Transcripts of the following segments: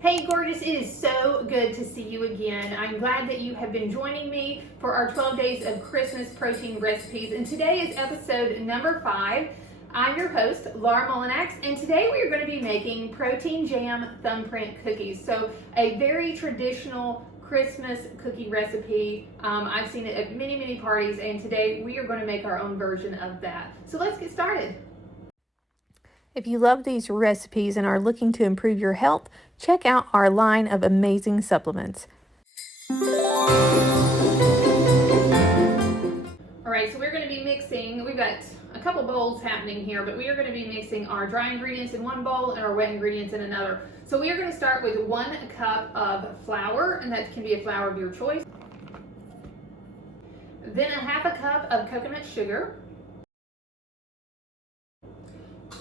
Hey gorgeous, it is so good to see you again. I'm glad that you have been joining me for our 12 days of Christmas protein recipes, and today is episode number 5. I'm your host, Laura Mullinax, and today we are going to be making Protein Jam Thumbprint Cookies. So a very traditional Christmas cookie recipe. I've seen it at many parties, and today we are going to make our own version of that. So let's get started. If you love these recipes and are looking to improve your health, check out our line of amazing supplements. All right, so we're going to be mixing, we've got a couple bowls happening here, but we are going to be mixing our dry ingredients in one bowl and our wet ingredients in another. So we are going to start with 1 cup of flour, and that can be a flour of your choice. Then 1/2 cup of coconut sugar.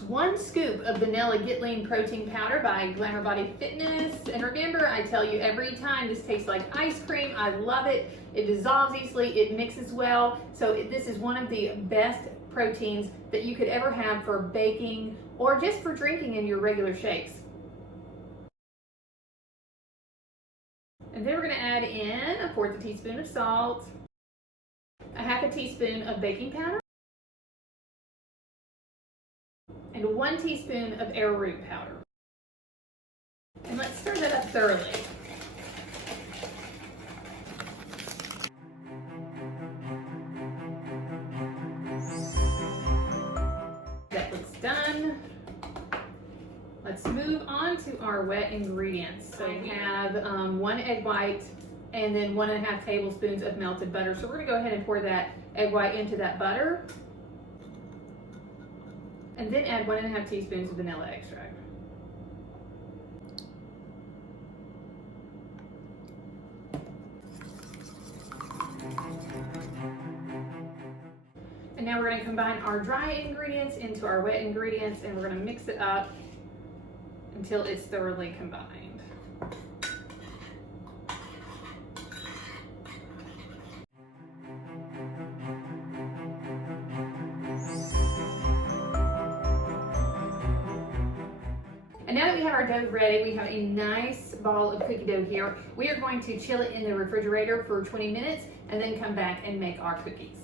1 scoop of vanilla Get Lean protein powder by Glamour Body Fitness. And remember, I tell you every time, this tastes like ice cream. I love it. It dissolves easily. It mixes well. So this is one of the best proteins that you could ever have for baking or just for drinking in your regular shakes. And then we're going to add in 1/4 teaspoon of salt, 1/2 teaspoon of baking powder, and 1 teaspoon of arrowroot powder. And let's stir that up thoroughly. That looks done. Let's move on to our wet ingredients. So we have 1 egg white and then 1.5 tablespoons of melted butter. So we're going to go ahead and pour that egg white into that butter. And then add 1.5 teaspoons of vanilla extract. And now we're going to combine our dry ingredients into our wet ingredients, and we're going to mix it up until it's thoroughly combined. And now that we have our dough ready, we have a nice ball of cookie dough here. We are going to chill it in the refrigerator for 20 minutes and then come back and make our cookies.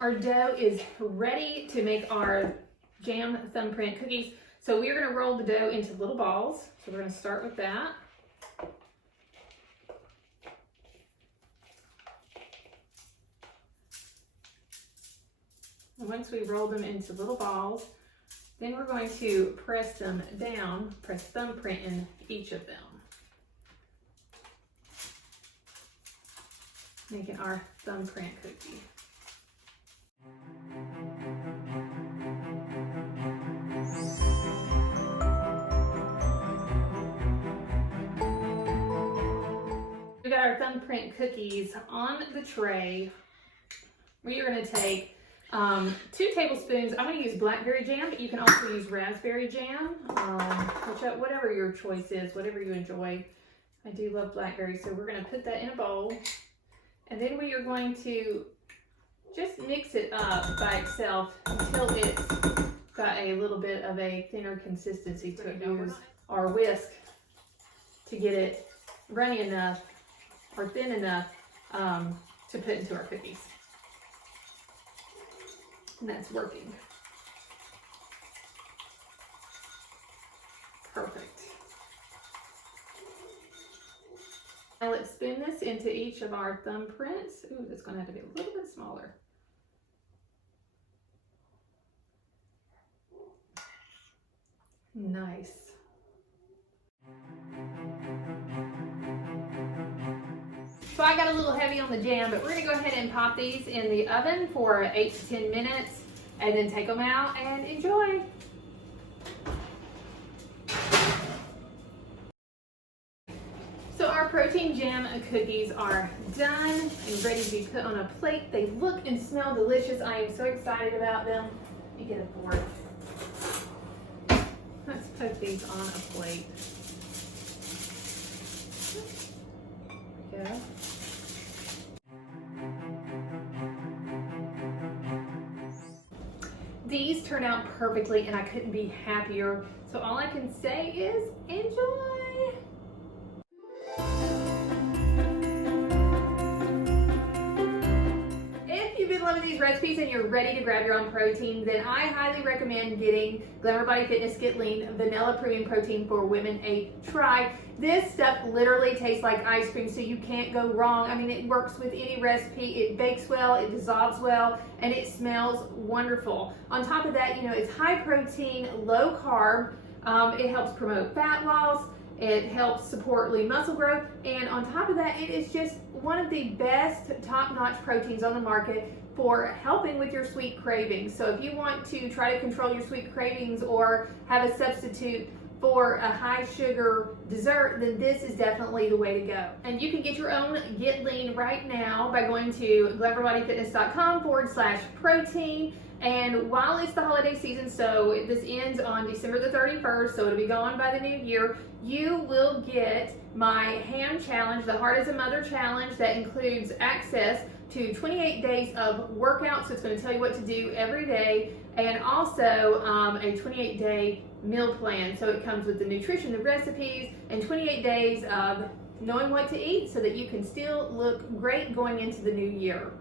Our dough is ready to make our jam thumbprint cookies. So we are going to roll the dough into little balls. So we're going to start with that. And once we roll them into little balls, then we're going to press them down, press thumbprint in each of them, making our thumbprint cookie. We got our thumbprint cookies on the tray. We are going to take 2 tablespoons. I'm going to use blackberry jam, but you can also use raspberry jam, whatever your choice is, whatever you enjoy. I do love blackberry, so we're going to put that in a bowl, and then we are going to just mix it up by itself until it's got a little bit of a thinner consistency to it. Use our whisk to get it runny enough or thin enough to put into our cookies. And that's working. Perfect. Now let's spoon this into each of our thumbprints. Ooh, that's going to have to be a little bit smaller. Nice. So I got a little heavy on the jam, but we're going to go ahead and pop these in the oven for 8 to 10 minutes and then take them out and enjoy. So our protein jam cookies are done and ready to be put on a plate. They look and smell delicious. I am so excited about them. Let me get a board. Let's put these on a plate. There we go. These turn out perfectly and I couldn't be happier. So all I can say is enjoy. If you've been loving these recipes and you're ready to grab your own protein, then I highly recommend getting Glamour Body Fitness Get Lean Vanilla Premium Protein for Women a try. This stuff literally tastes like ice cream, so you can't go wrong. I mean, it works with any recipe. It bakes well, it dissolves well, and it smells wonderful. On top of that, you know, it's high protein, low carb. It helps promote fat loss. It helps support lean muscle growth, and on top of that, it is just one of the best top-notch proteins on the market for helping with your sweet cravings. So if you want to try to control your sweet cravings or have a substitute for a high sugar dessert, then this is definitely the way to go. And you can get your own Get Lean right now by going to glamourbodyfitness.com/protein. And while it's the holiday season, so this ends on December the 31st, so it'll be gone by the new year, you will get my ham challenge, the Heart as a Mother challenge, that includes access to 28 days of workouts. So it's going to tell you what to do every day, and also a 28-day meal plan. So it comes with the nutrition, the recipes, and 28 days of knowing what to eat so that you can still look great going into the new year.